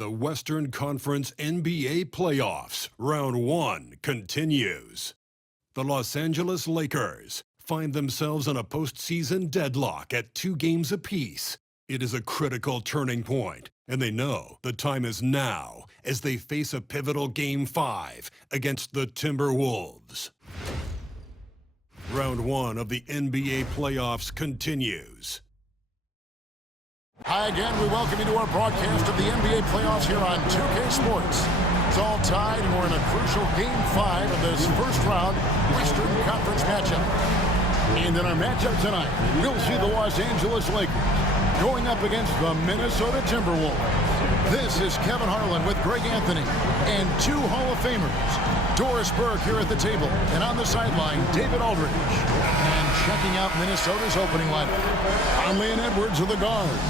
The Western Conference NBA playoffs, round 1, continues. The Los Angeles Lakers find themselves in a postseason deadlock at 2 games apiece. It is a critical turning point, and they know the time is now as they face a pivotal Game 5 against the Timberwolves. Round 1 of the NBA playoffs continues. Hi again, we welcome you to our broadcast of the NBA playoffs here on 2K Sports. It's all tied and we're in a crucial Game 5 of this first round Western Conference matchup. And in our matchup tonight, we'll see the Los Angeles Lakers going up against the Minnesota Timberwolves. This is Kevin Harlan with Greg Anthony and 2 Hall of Famers. Doris Burke here at the table, and on the sideline, David Aldridge. And checking out Minnesota's opening lineup, Conley and Edwards are the guards.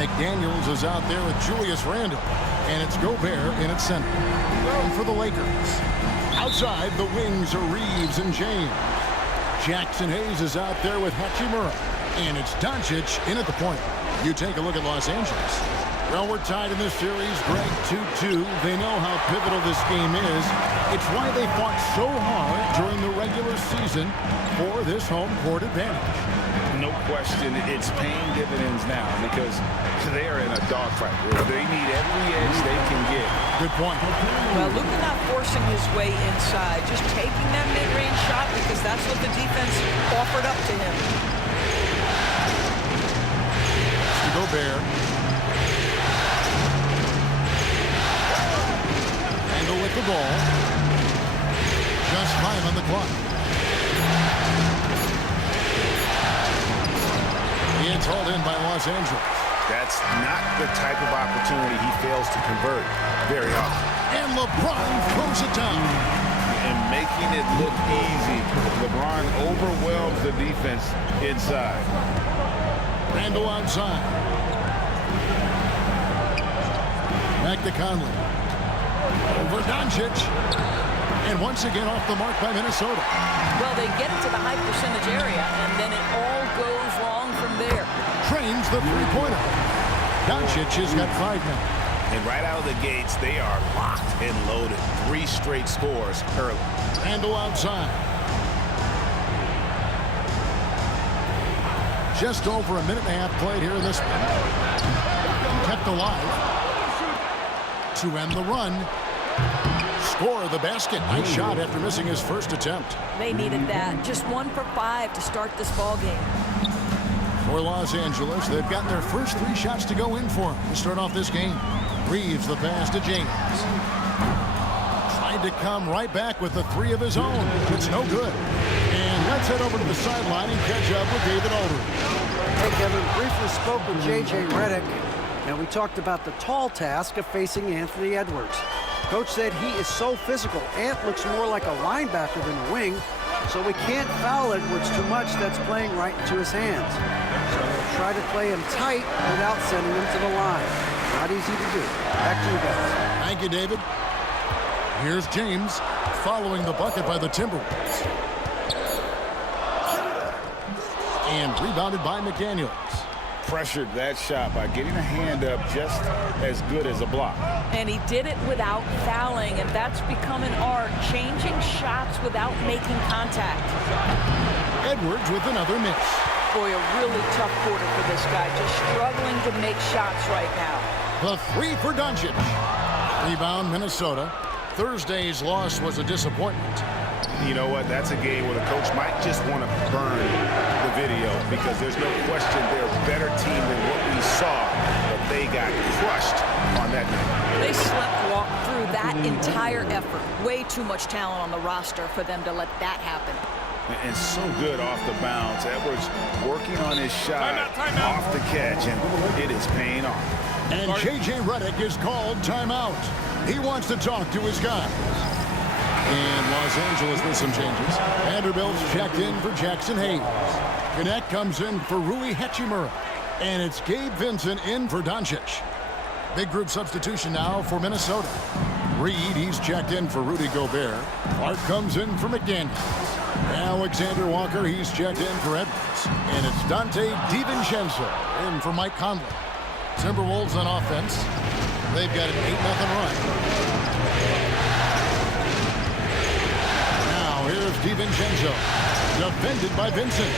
McDaniels is out there with Julius Randle, and it's Gobert in its center. And for the Lakers, outside the wings are Reeves and James. Jackson Hayes is out there with Hachimura, and it's Doncic in at the point. You take a look at Los Angeles. Well, we're tied in this series, Greg, 2-2. They know how pivotal this game is. It's why they fought so hard during the regular season for this home court advantage. No question, it's paying dividends now because they are in a dogfight. They need every edge they can get. Good point. Well, Luka not forcing his way inside, just taking that mid-range shot because that's what the defense offered up to him. Gobert. Randle with the ball. Just 5 on the clock. It's hauled in by Los Angeles. That's not the type of opportunity he fails to convert very often. And LeBron throws it down. And making it look easy. LeBron overwhelms the defense inside. Randle outside. Back to Conley. Over Doncic. And once again off the mark by Minnesota. Well, they get it to the high percentage area, and then it all goes wrong from there. Trains the three-pointer. Doncic has got 5 now. And right out of the gates, they are locked and loaded. 3 straight scores early. Randle outside. Just over a minute and a half played here in this one. Kept alive. To end the run. Score the basket. Nice shot after missing his first attempt. They needed that. Just 1 for 5 to start this ball game. For Los Angeles, they've gotten their first 3 shots to go in for them to start off this game. Reeves the pass to James. Tried to come right back with the 3 of his own. It's no good. And let's head over to the sideline and catch up with David Aldridge. Hey, Kevin, briefly spoke with J.J. Redick, and we talked about the tall task of facing Anthony Edwards. Coach said he is so physical. Ant looks more like a linebacker than a wing, so we can't foul Edwards too much. That's playing right into his hands. So we'll try to play him tight without sending him to the line. Not easy to do. Back to you guys. Thank you, David. Here's James following the bucket by the Timberwolves. And rebounded by McDaniels. Pressured that shot by getting a hand up just as good as a block. And he did it without fouling, and that's become an art, changing shots without making contact. Edwards with another miss. Boy, a really tough quarter for this guy, just struggling to make shots right now. The 3 for Doncic. Rebound, Minnesota. Thursday's loss was a disappointment. You know what? That's a game where the coach might just want to burn the video because there's no question they're a better team than what we saw, but they got crushed on that night. They walked through that entire effort. Way too much talent on the roster for them to let that happen. And so good off the bounce. Edwards working on his shot off the catch, and it is paying off. And J.J. Redick is called timeout. He wants to talk to his guys. And Los Angeles with some changes. Vanderbilt's checked in for Jackson Hayes. Gannett comes in for Rui Hachimura. And it's Gabe Vincent in for Doncic. Big group substitution now for Minnesota. Reed, he's checked in for Rudy Gobert. Clark comes in for McDaniels. Alexander Walker, he's checked in for Edwards. And it's Dante DiVincenzo in for Mike Conley. Timberwolves on offense. They've got an 8-0 run. Now here's DiVincenzo. Defended by Vincent.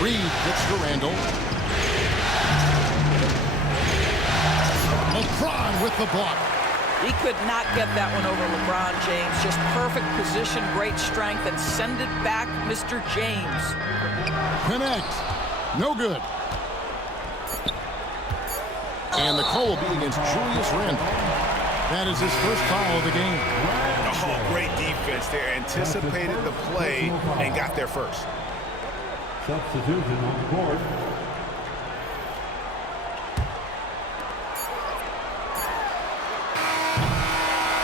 Reed gets to Randall. LeBron with the block. He could not get that one over LeBron James. Just perfect position, great strength, and send it back, Mr. James. Connect. No good. And the call will be against Julius Randle. That is his first foul of the game. Oh, great defense there. Anticipated the play and got there first. Substitution on the court.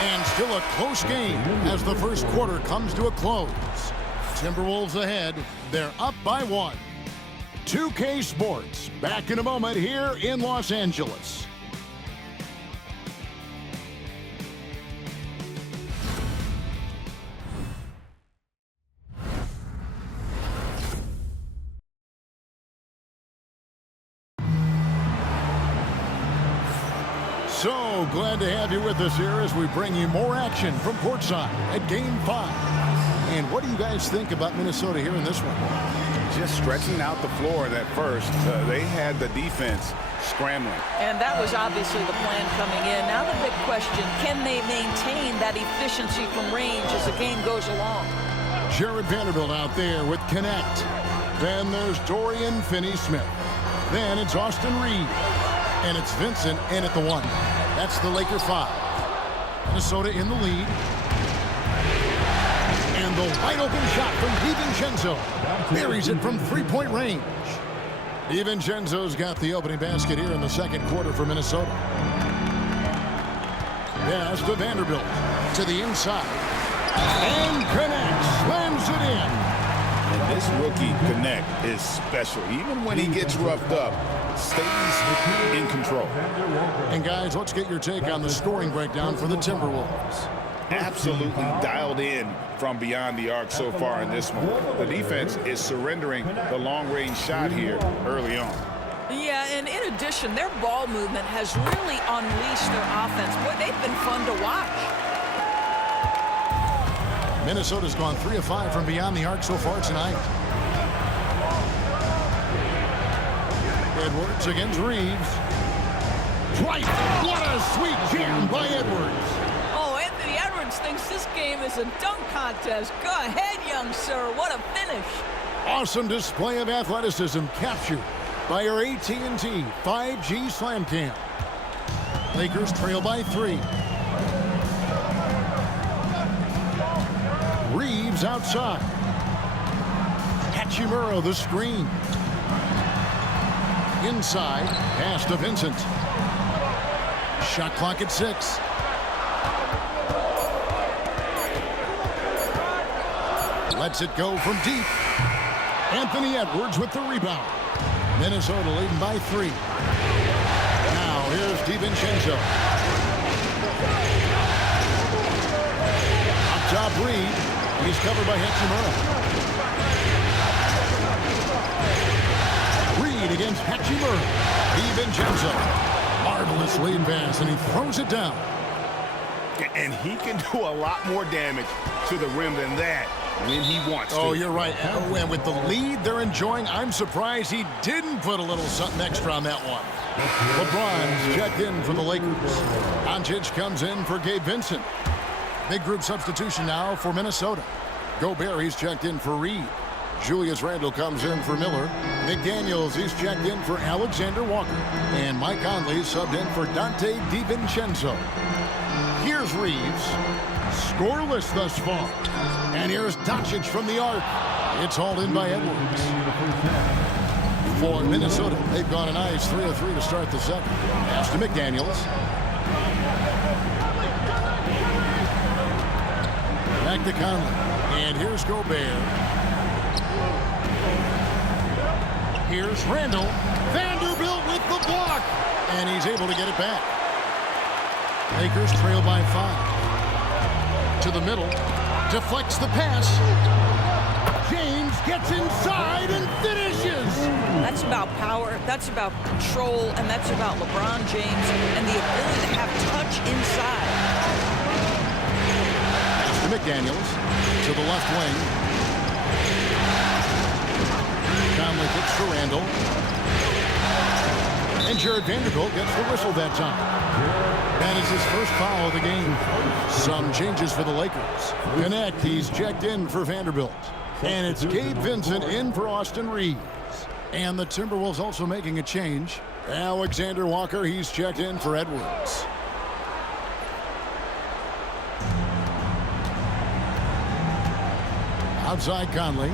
And still a close game as the first quarter comes to a close. Timberwolves ahead. They're up by 1. 2K Sports back in a moment here in Los Angeles. So glad to have you with us here as we bring you more action from courtside at Game 5. And what do you guys think about Minnesota here in this one? Just stretching out the floor at first. They had the defense scrambling. And that was obviously the plan coming in. Now the big question, can they maintain that efficiency from range as the game goes along? Jared Vanderbilt out there with Connect. Then there's Dorian Finney-Smith. Then it's Austin Reed. And it's Vincent in at the 1. That's the Laker 5. Minnesota in the lead. And the wide open shot from DiVincenzo. Buries it from three-point range. DiVincenzo's got the opening basket here in the second quarter for Minnesota. Pass to Vanderbilt. To the inside. And Connect slams it in. And this rookie Connect is special. Even when he gets roughed up, stays in control. And guys, let's get your take on the scoring breakdown for the Timberwolves. Absolutely dialed in from beyond the arc so far in this one. The defense is surrendering the long-range shot here early on. Yeah, and in addition, their ball movement has really unleashed their offense. Boy, they've been fun to watch. Minnesota's gone 3 of 5 from beyond the arc so far tonight. Edwards against Reeves. Right. What a sweet jam by Edwards. Oh, Anthony Edwards thinks this game is a dunk contest. Go ahead, young sir. What a finish. Awesome display of athleticism captured by our AT&T 5G Slam Cam. Lakers trail by 3. Reeves outside. Hachimura the screen. Inside, pass to Vincent. Shot clock at 6. Lets it go from deep. Anthony Edwards with the rebound. Minnesota leading by 3. Now here's DiVincenzo. Up top Reed. He's covered by Hachimura. Reed against Hachimura. DiVincenzo. Marvelous lead pass, and he throws it down. And he can do a lot more damage to the rim than that when he wants to. Oh, you're right. And with the lead they're enjoying, I'm surprised he didn't put a little something extra on that one. LeBron's checked in for the Lakers. Doncic comes in for Gabe Vincent. Big group substitution now for Minnesota. Gobert, he's checked in for Reed. Julius Randle comes in for Miller. McDaniels, he's checked in for Alexander Walker. And Mike Conley subbed in for Dante DiVincenzo. Here's Reeves. Scoreless thus far. And here's Doncic from the arc. It's hauled in by Edwards. For Minnesota, they've gone a nice 3 of 3 to start the second. Pass to McDaniels. Back to Conley. And here's Gobert. Here's Randall. Vanderbilt with the block. And he's able to get it back. Lakers trail by 5. To the middle. Deflects the pass. James gets inside and finishes. That's about power, that's about control, and that's about LeBron James and the ability to have touch inside. McDaniels to the left wing. Conley looks for Randall. And Jared Vanderbilt gets the whistle that time. That is his first foul of the game. Some changes for the Lakers. Connect, he's checked in for Vanderbilt. And it's Gabe Vincent in for Austin Reeves. And the Timberwolves also making a change. Alexander Walker, he's checked in for Edwards. Outside Conley.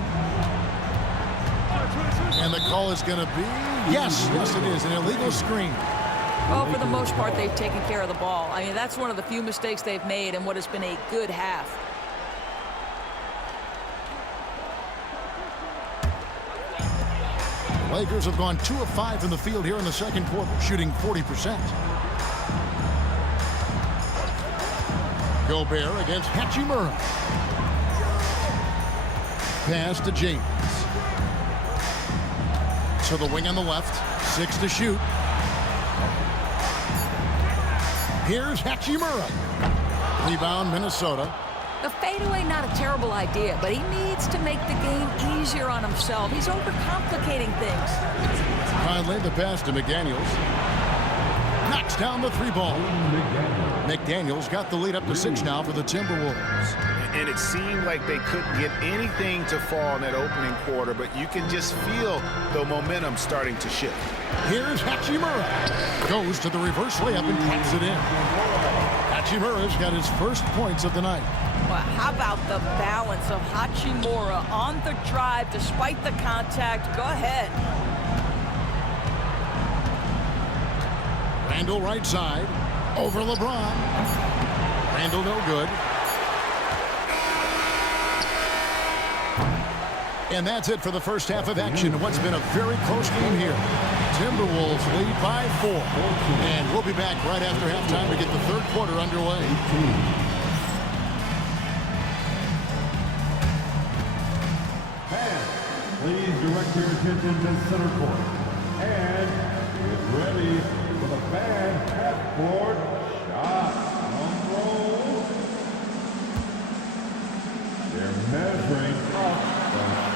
And the call is going to be, yes, it is, an illegal screen. Well, for the most part, they've taken care of the ball. I mean, that's one of the few mistakes they've made in what has been a good half. Lakers have gone 2 of 5 from the field here in the second quarter, shooting 40%. Gobert against Hachimura. Pass to James. To the wing on the left. 6 to shoot. Here's Hachimura. Rebound, Minnesota. The fadeaway, not a terrible idea, but he needs to make the game easier on himself. He's overcomplicating things. Finally, the pass to McDaniels. Knocks down the 3 ball. McDaniels got the lead up to 6 now for the Timberwolves. And it seemed like they couldn't get anything to fall in that opening quarter, but you can just feel the momentum starting to shift. Here's Hachimura. Goes to the reverse layup and taps it in. Hachimura's got his first points of the night. Well, how about the balance of Hachimura on the drive despite the contact? Go ahead. Randall right side. Over LeBron. Randall no good. And that's it for the first half of action. What's been a very close game here. Timberwolves lead by 4. And we'll be back right after halftime to get the third quarter underway. And please direct your attention to center court. And get ready for the bad half-court shot. They're measuring up the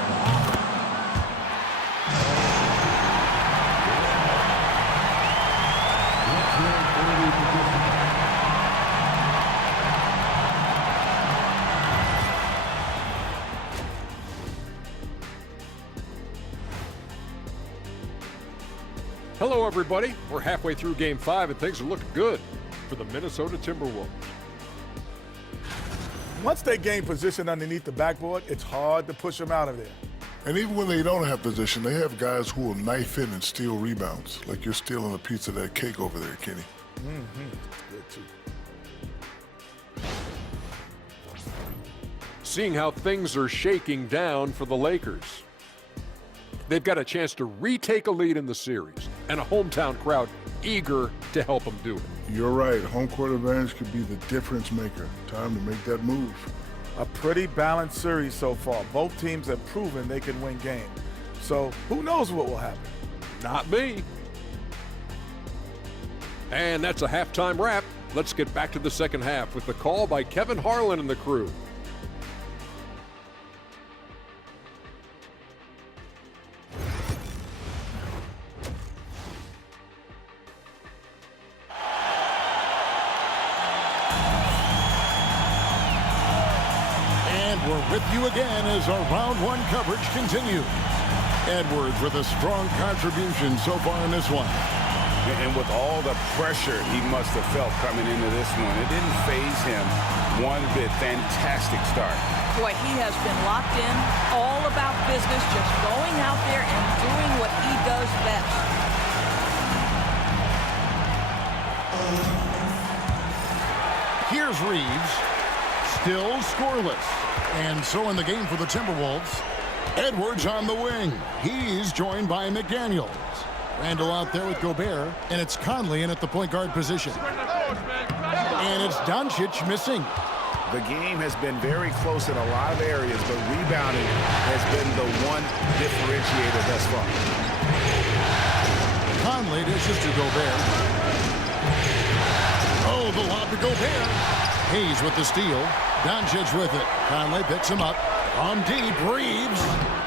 Hello, everybody. We're halfway through Game 5, and things are looking good for the Minnesota Timberwolves. Once they gain position underneath the backboard, it's hard to push them out of there. And even when they don't have position, they have guys who will knife in and steal rebounds, like you're stealing a piece of that cake over there, Kenny. Good, too. Seeing how things are shaking down for the Lakers. They've got a chance to retake a lead in the series, and a hometown crowd eager to help them do it. You're right. Home court advantage could be the difference maker. Time to make that move. A pretty balanced series so far. Both teams have proven they can win games. So who knows what will happen? Not me. And that's a halftime wrap. Let's get back to the second half with the call by Kevin Harlan and the crew. We're with you again as our round 1 coverage continues. Edwards with a strong contribution so far in this one. And with all the pressure he must have felt coming into this one, it didn't faze him one bit. Fantastic start. Boy, he has been locked in, all about business, just going out there and doing what he does best. Here's Reeves. Still scoreless. And so in the game for the Timberwolves, Edwards on the wing. He's joined by McDaniels. Randall out there with Gobert, and it's Conley in at the point guard position. And it's Doncic missing. The game has been very close in a lot of areas, but rebounding has been the one differentiator thus far. Conley dishes to Gobert. Oh, the lob to Gobert. Hayes with the steal. Doncic with it. Conley picks him up. On deep, Reeves.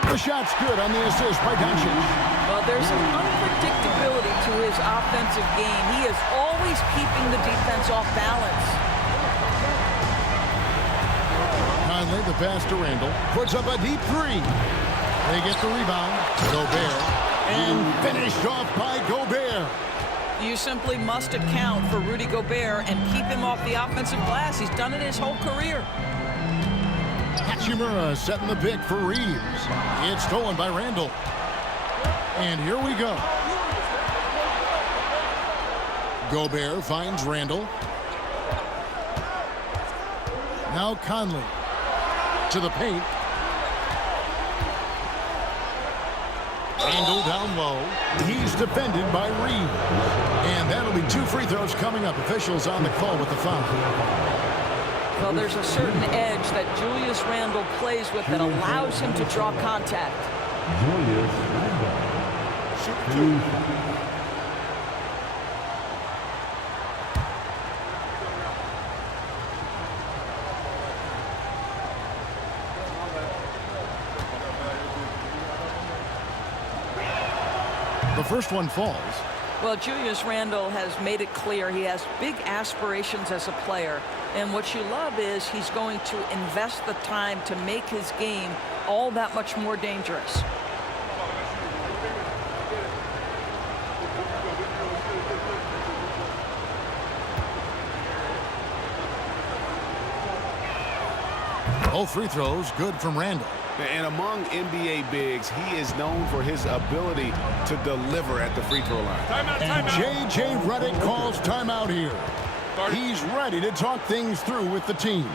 The shot's good on the assist by Doncic. Well, there's an unpredictability to his offensive game. He is always keeping the defense off balance. Conley, the pass to Randall. Puts up a deep three. They get the rebound. Gobert. And finished off by Gobert. You simply must account for Rudy Gobert and keep him off the offensive glass. He's done it his whole career. Hachimura setting the pick for Reeves. It's stolen by Randall. And here we go. Gobert finds Randall. Now Conley to the paint. Randall down low. He's defended by Reeves. And that'll be 2 free throws coming up. Officials on the call with the foul. Well, there's a certain edge that Julius Randle plays with that allows him to draw contact. Julius Randle. Shoot 2. The first one falls. Well, Julius Randle has made it clear he has big aspirations as a player. And what you love is he's going to invest the time to make his game all that much more dangerous. Both free throws good from Randall. And among NBA bigs, he is known for his ability to deliver at the free throw line. And J.J. Redick calls timeout here. He's ready to talk things through with the team.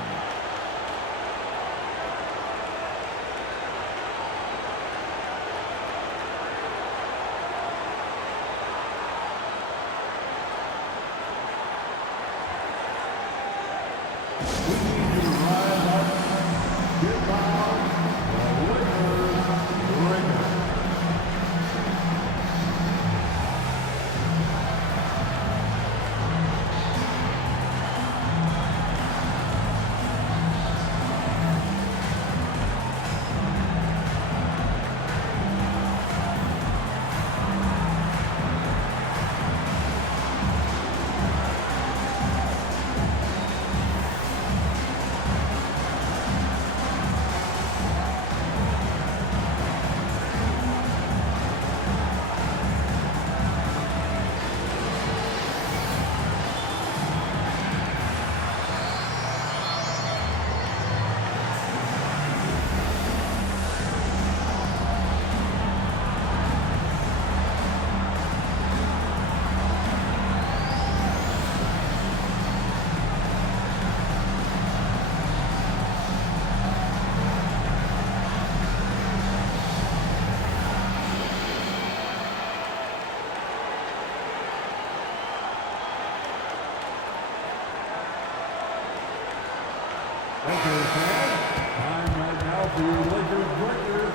Thank you, fans. Time right now for your Lakers breakers.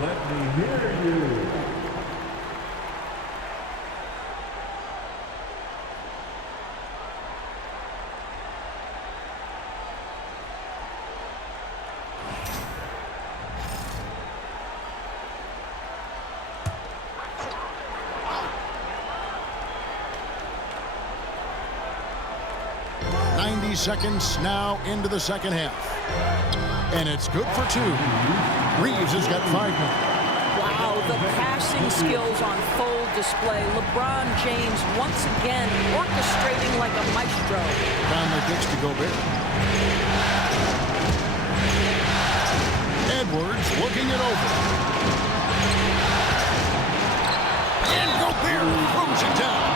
Let me hear you. Seconds now into the second half. And it's good for 2. Reeves has got 5 more. Wow, the passing skills on full display. LeBron James once again orchestrating like a maestro. Conley kicks to Gobert. Edwards looking it over. And Gobert throws it down.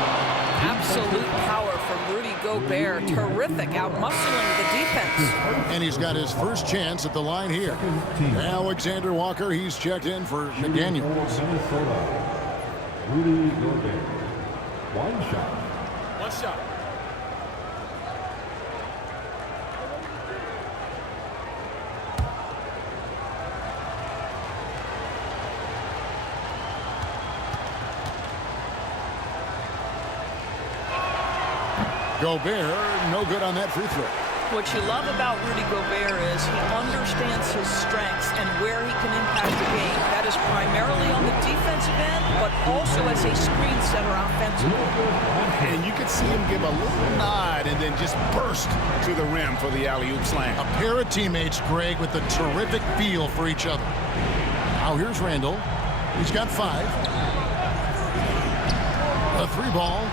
Absolute power from Rudy Gobert. Terrific out-muscling the defense. And he's got his first chance at the line here. Alexander Walker, he's checked in for McDaniels. Rudy Gobert. One shot. One shot. Gobert, no good on that free throw. What you love about Rudy Gobert is he understands his strengths and where he can impact the game. That is primarily on the defensive end, but also as a screen setter offensively. And you could see him give a little nod and then just burst to the rim for the alley-oop slam. A pair of teammates, Greg, with a terrific feel for each other. Now here's Randall. He's got 5. A 3 ball.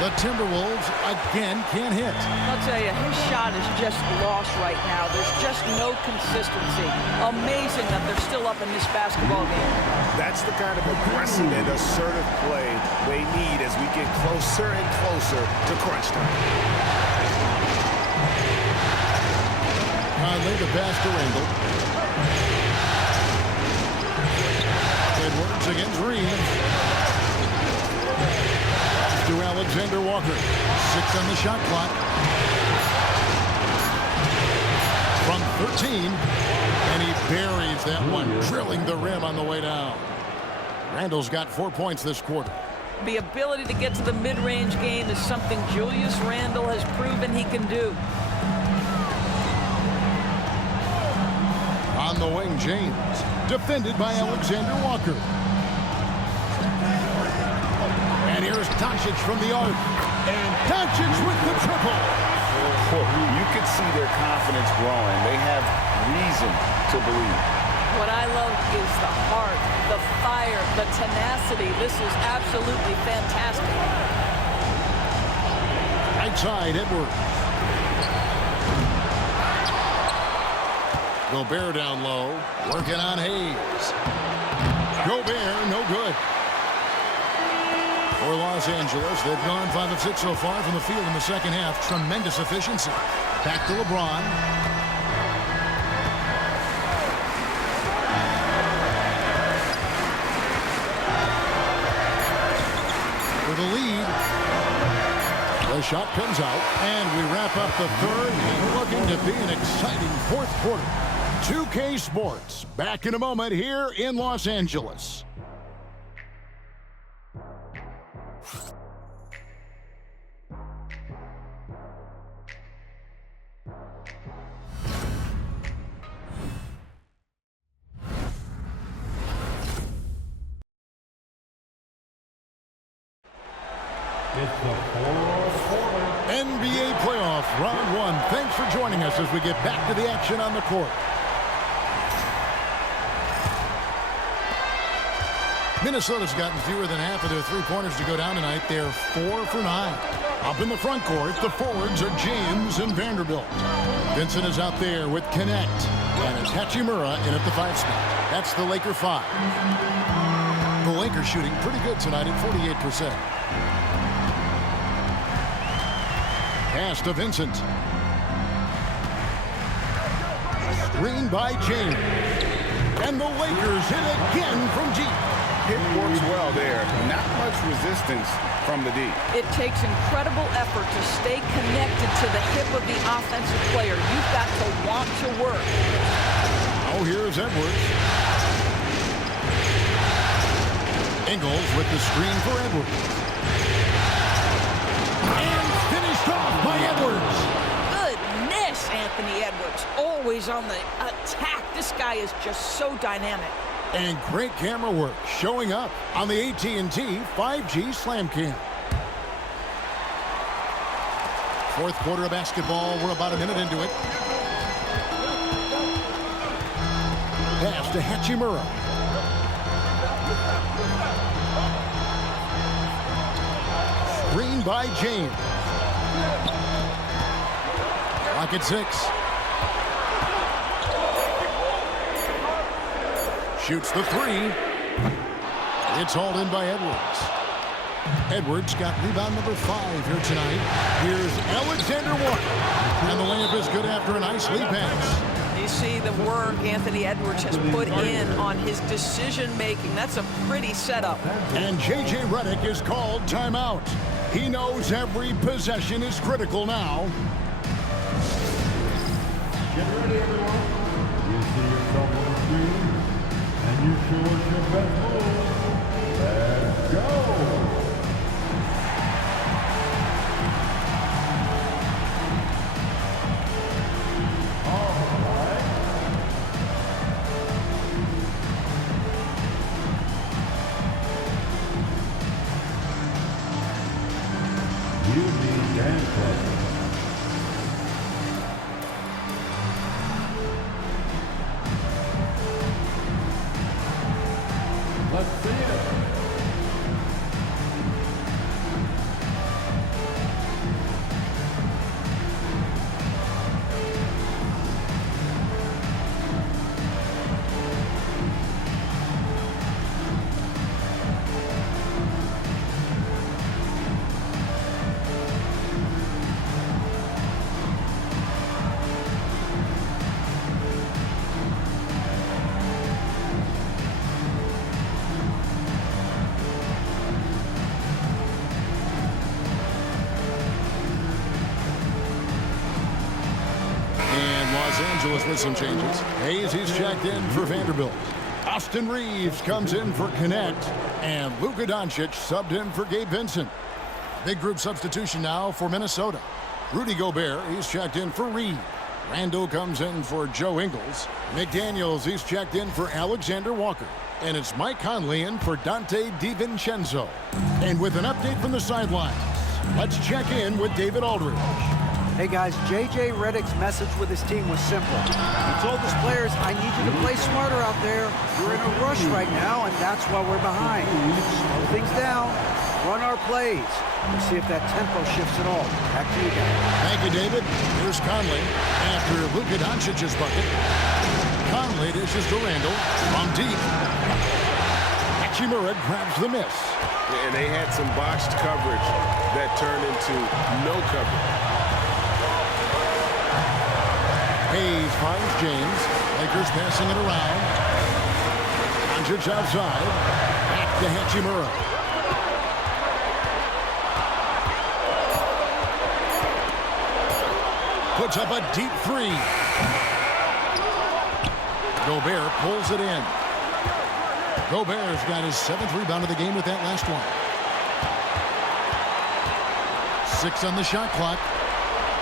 The Timberwolves again can't hit. I'll tell you, his shot is just lost right now. There's just no consistency. Amazing that they're still up in this basketball game. That's the kind of aggressive and assertive play they need as we get closer and closer to crunch time. Conley, the pass to Randall. Edwards against Reeves. To Alexander Walker. 6 on the shot clock. From 13. And he buries that one, drilling the rim on the way down. Randall's got 4 points this quarter. The ability to get to the mid-range game is something Julius Randle has proven he can do. On the wing, James. Defended by Alexander Walker. And here's Doncic from the arc. And Doncic with the triple. You could see their confidence growing. They have reason to believe. What I love is the heart, the fire, the tenacity. This is absolutely fantastic. Right side, Edwards. Gobert down low. Working on Hayes. Gobert, no good. For Los Angeles, they've gone 5 of 6 so far from the field in the second half. Tremendous efficiency. Back to LeBron. For the lead. The shot comes out, and we wrap up the third, and looking to be an exciting fourth quarter. 2K Sports, back in a moment here in Los Angeles. It's the fourth quarter. NBA playoff round 1. Thanks for joining us as we get back to the action on the court. Minnesota's gotten fewer than half of their three-pointers to go down tonight. They're 4 for 9. Up in the front court, the forwards are James and Vanderbilt. Vincent is out there with Connect. And it's Hachimura in at the 5 spot. That's the Laker 5. The Lakers shooting pretty good tonight at 48%. Pass to Vincent. Screen by James. And the Lakers hit again from deep. It works well there. Not much resistance from the D. It takes incredible effort to stay connected to the hip of the offensive player. You've got to want to work. Oh, here's Edwards. Ingles with the screen for Edwards. And finished off by Edwards. Goodness, Anthony Edwards. Always on the attack. This guy is just so dynamic. And great camera work showing up on the AT&T 5G Slam Cam. Fourth quarter of basketball. We're about a minute into it. Pass to Hachimura. Screen by James. Clock at 6. Shoots the 3. It's hauled in by Edwards. Edwards got rebound number 5 here tonight. Here's Alexander Walker. And the layup is good after a nice lead pass. You see the work Anthony Edwards has put in on his decision-making. That's a pretty setup. And J.J. Redick is called timeout. He knows every possession is critical now. Get ready, everyone. You see yourself on the screen, and you show us your best move. Let's go. Eugene Dancler. Let's see it. Los Angeles with some changes. Hayes, he's checked in for Vanderbilt. Austin Reeves comes in for Connect. And Luka Doncic subbed in for Gabe Vincent. Big group substitution now for Minnesota. Rudy Gobert, he's checked in for Reed. Randall comes in for Joe Ingles. McDaniels, he's checked in for Alexander Walker. And it's Mike Conley in for Dante DiVincenzo. And with an update from the sidelines, let's check in with David Aldridge. Hey guys, J.J. Redick's message with his team was simple. He told his players, I need you to play smarter out there. You're in a rush right now, and that's why we're behind. Slow things down, run our plays. We'll see if that tempo shifts at all. Back to you guys. Thank you, David. Here's Conley after Luka Doncic's bucket. Conley dishes to Randall from deep. Hachimura grabs the miss. And they had some botched coverage that turned into no coverage. Hayes finds James. Lakers passing it around. Doncic outside. Back to Hachimura. Puts up a deep three. Gobert pulls it in. Gobert's got his 7th rebound of the game with that last one. 6 on the shot clock.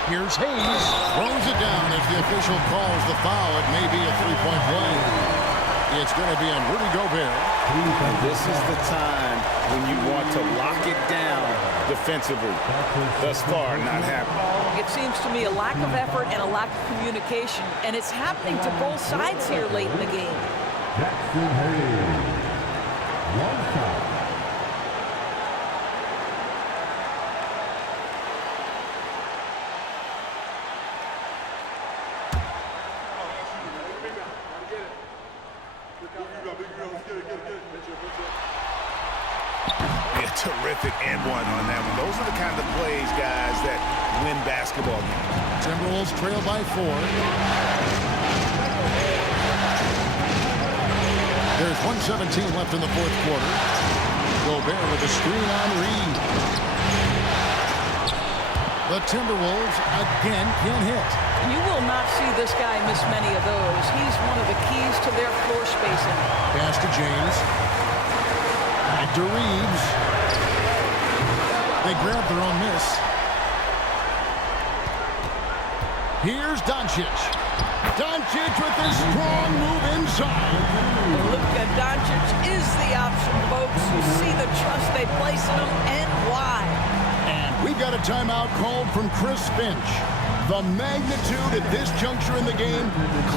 Here's Hayes. Throws it down as the official calls the foul. It may be a three-point play. It's going to be on Rudy Gobert. And this is the time when you want to lock it down defensively. Thus far, not happening. It seems to me a lack of effort and a lack of communication, and it's happening to both sides here late in the game. Jackson Hayes. One foul. Terrific and one on that one. Those are the kind of plays, guys, that win basketball games. Timberwolves trail by 4. There's 1:17 left in the 4th quarter. Gobert with a screen on Reed. The Timberwolves again can't hit. You will not see this guy miss many of those. He's one of the keys to their floor spacing. Pass to James. Back to Reeves. They grab their own miss. Here's Doncic. Doncic with a strong move inside. Luka Doncic is the option, folks. You see the trust they place in him and why. And we've got a timeout called from Chris Finch. The magnitude at this juncture in the game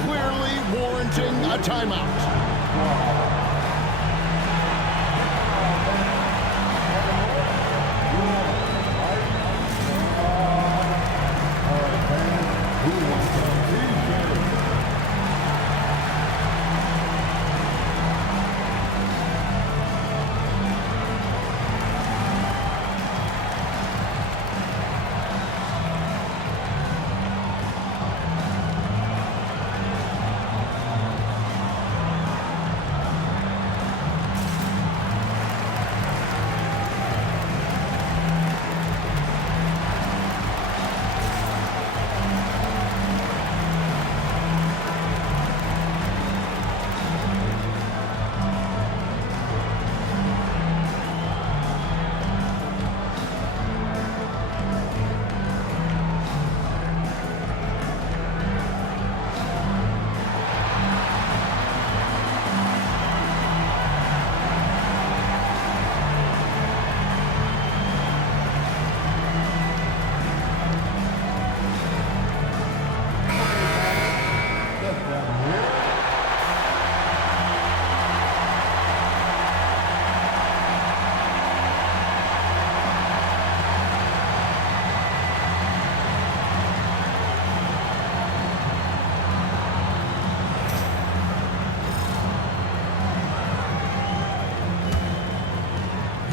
clearly warranting a timeout.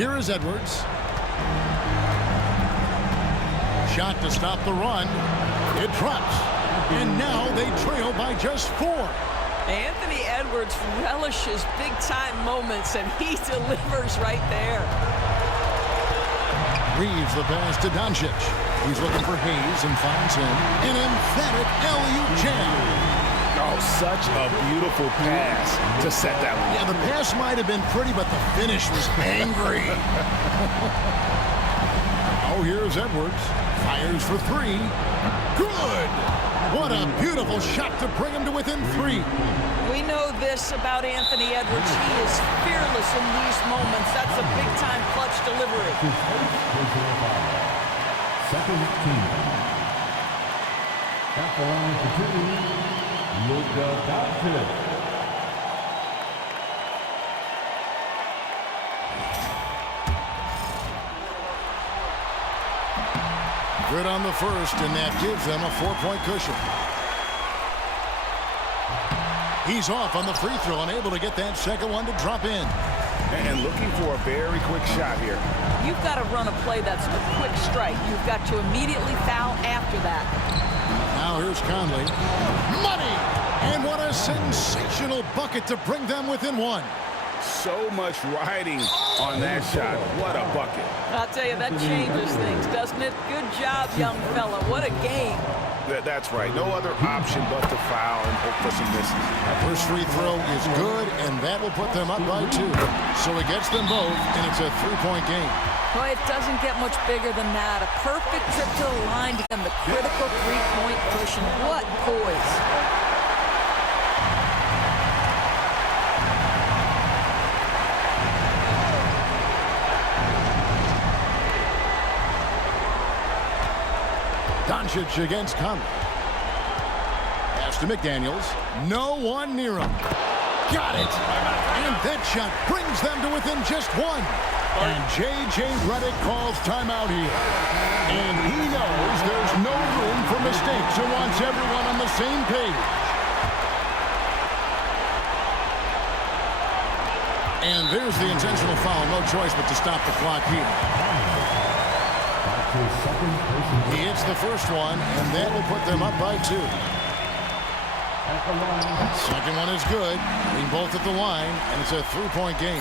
Here is Edwards. Shot to stop the run. It drops. And now they trail by just 4. Anthony Edwards relishes big-time moments, and he delivers right there. Reeves the pass to Doncic. He's looking for Hayes and finds him. An emphatic alley-oop jam. Oh, such a beautiful pass to set that one. Yeah, the pass might have been pretty, but the finish was angry. Oh, here's Edwards. Fires for 3. Good! What a beautiful shot to bring him to within 3. We know this about Anthony Edwards. He is fearless in these moments. That's a big-time clutch delivery. Second team. At the line for 2, Luka Doncic. Good on the first, and that gives them a 4-point cushion. He's off on the free throw, unable to get that second one to drop in. And looking for a very quick shot here. You've got to run a play that's a quick strike. You've got to immediately foul after that. Now here's Conley. Money! And what a sensational bucket to bring them within 1. So much riding on that shot. What a bucket. I'll tell you, that changes things, doesn't it? Good job, young fella. What a game. That's right. No other option but to foul and hope for some misses. That first free throw is good, and that will put them up by 2. So he gets them both, and it's a 3-point game. Boy, it doesn't get much bigger than that. A perfect trip to the line to get the critical 3-point cushion. What poise. Doncic against Conley. Pass to McDaniels. No one near him. Got it. And that shot brings them to within just 1. And J.J. Redick calls timeout here. And he knows there's no room for mistakes and wants everyone on the same page. And there's the intentional foul. No choice but to stop the clock here. He hits the first one, and that will put them up by 2. Second one is good. They both at the line, and it's a 3-point game.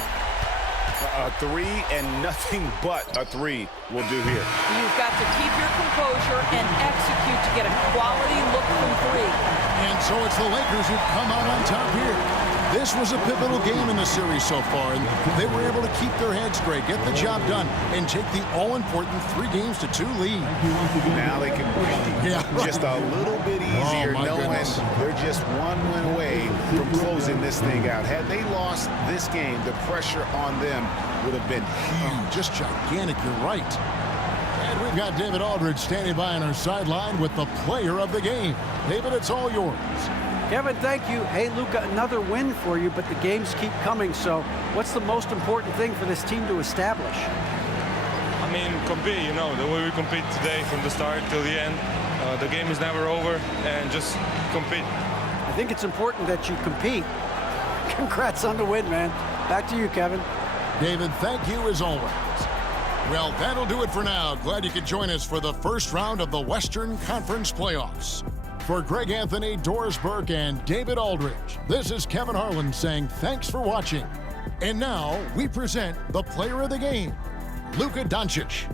A 3 and nothing but a 3 will do here. You've got to keep your composure and execute to get a quality look from 3. And so it's the Lakers who come out on top here. This was a pivotal game in the series so far, and they were able to keep their heads straight, get the job done, and take the all-important 3-2 lead. Now they can breathe just a little bit easier, knowing they're just 1 win away from closing this thing out. Had they lost this game, the pressure on them would have been huge. Just gigantic, you're right. And we've got David Aldridge standing by on our sideline with the player of the game. David, it's all yours. Kevin, thank you. Hey, Luka, another win for you, but the games keep coming. So what's the most important thing for this team to establish? I mean, compete, the way we compete today from the start till the end. The game is never over, and just compete. I think it's important that you compete. Congrats on the win, man. Back to you, Kevin. David, thank you as always. Well, that'll do it for now. Glad you could join us for the first round of the Western Conference Playoffs. For Greg Anthony, Doris Burke, and David Aldridge, this is Kevin Harlan saying thanks for watching. And now we present the player of the game, Luka Doncic.